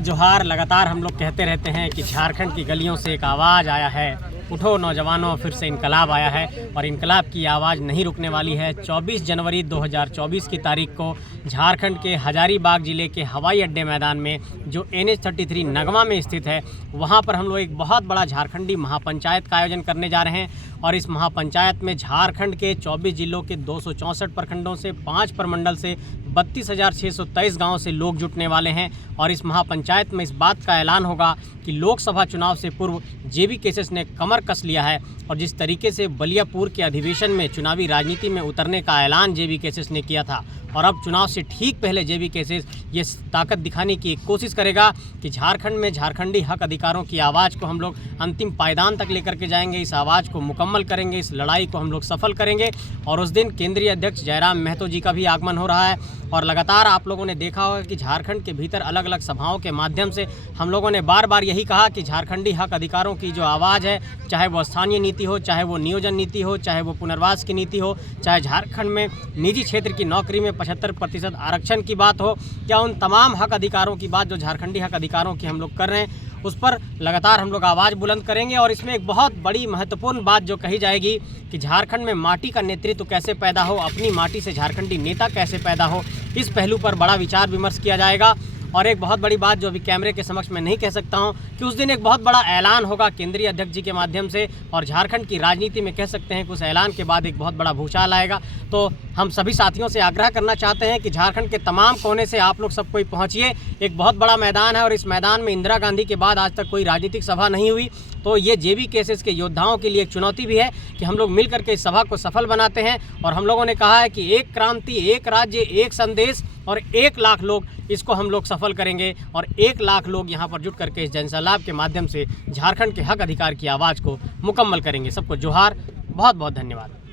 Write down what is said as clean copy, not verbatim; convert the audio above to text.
जोहार। लगातार हम लोग कहते रहते हैं कि झारखंड की गलियों से एक आवाज़ आया है, उठो नौजवानों, फिर से इनकलाब आया है और इनकलाब की आवाज़ नहीं रुकने वाली है। 24 जनवरी 2024 की तारीख को झारखंड के हजारीबाग ज़िले के हवाई अड्डे मैदान में जो NH-33 नगमा में स्थित है, वहाँ पर हम लोग एक बहुत बड़ा झारखंडी महापंचायत का आयोजन करने जा रहे हैं। और इस महापंचायत में झारखंड के 24 जिलों के 264 प्रखंडों से 5 प्रमंडल से 32,623 गाँव से लोग जुटने वाले हैं। और इस महापंचायत में इस बात का ऐलान होगा कि लोकसभा चुनाव से पूर्व JB केसेस ने कमर कस लिया है और जिस तरीके से बलियापुर के अधिवेशन में चुनावी राजनीति में उतरने का ऐलान JB केसेस ने किया था, और अब चुनाव से ठीक पहले JB केसेस ये ताकत दिखाने की कोशिश करेगा कि झारखंड में झारखंडी हक अधिकारों की आवाज़ को हम लोग अंतिम पायदान तक लेकर के जाएंगे। इस आवाज़ को मुकम्मल करेंगे, इस लड़ाई को हम लोग सफल करेंगे। और उस दिन केंद्रीय अध्यक्ष जयराम महतो जी का भी आगमन हो रहा है। और लगातार आप लोगों ने देखा होगा कि झारखंड के भीतर अलग अलग सभाओं के माध्यम से हम लोगों ने बार बार यही कहा कि झारखंडी हक अधिकारों की जो आवाज़ है, चाहे वो स्थानीय नीति हो, चाहे वो नियोजन नीति हो, चाहे वो पुनर्वास की नीति हो, चाहे झारखंड में निजी क्षेत्र की नौकरी में 75% आरक्षण की बात हो, या उन तमाम हक अधिकारों की बात जो झारखंडी हक अधिकारों की हम लोग कर रहे हैं, उस पर लगातार हम लोग आवाज़ बुलंद करेंगे। और इसमें एक बहुत बड़ी महत्वपूर्ण बात जो कही जाएगी कि झारखंड में माटी का नेतृत्व कैसे पैदा हो, अपनी माटी से झारखंडी नेता कैसे पैदा हो, इस पहलू पर बड़ा विचार विमर्श किया जाएगा। और एक बहुत बड़ी बात जो अभी कैमरे के समक्ष मैं नहीं कह सकता हूं कि उस दिन एक बहुत बड़ा ऐलान होगा केंद्रीय अध्यक्ष जी के माध्यम से, और झारखंड की राजनीति में कह सकते हैं कि उस ऐलान के बाद एक बहुत बड़ा भूचाल आएगा। तो हम सभी साथियों से आग्रह करना चाहते हैं कि झारखंड के तमाम कोने से आप लोग सब कोई पहुँचिए। एक बहुत बड़ा मैदान है और इस मैदान में इंदिरा गांधी के बाद आज तक कोई राजनीतिक सभा नहीं हुई। तो ये JB केसेस के योद्धाओं के लिए एक चुनौती भी है कि हम लोग मिल करके इस सभा को सफल बनाते हैं। और हम लोगों ने कहा है कि एक क्रांति, एक राज्य, एक संदेश और 1 लाख लोग, इसको हम लोग सफल करेंगे। और 1 लाख लोग यहाँ पर जुट करके इस जनसैलाब के माध्यम से झारखंड के हक अधिकार की आवाज़ को मुकम्मल करेंगे। सबको जोहार, बहुत बहुत धन्यवाद।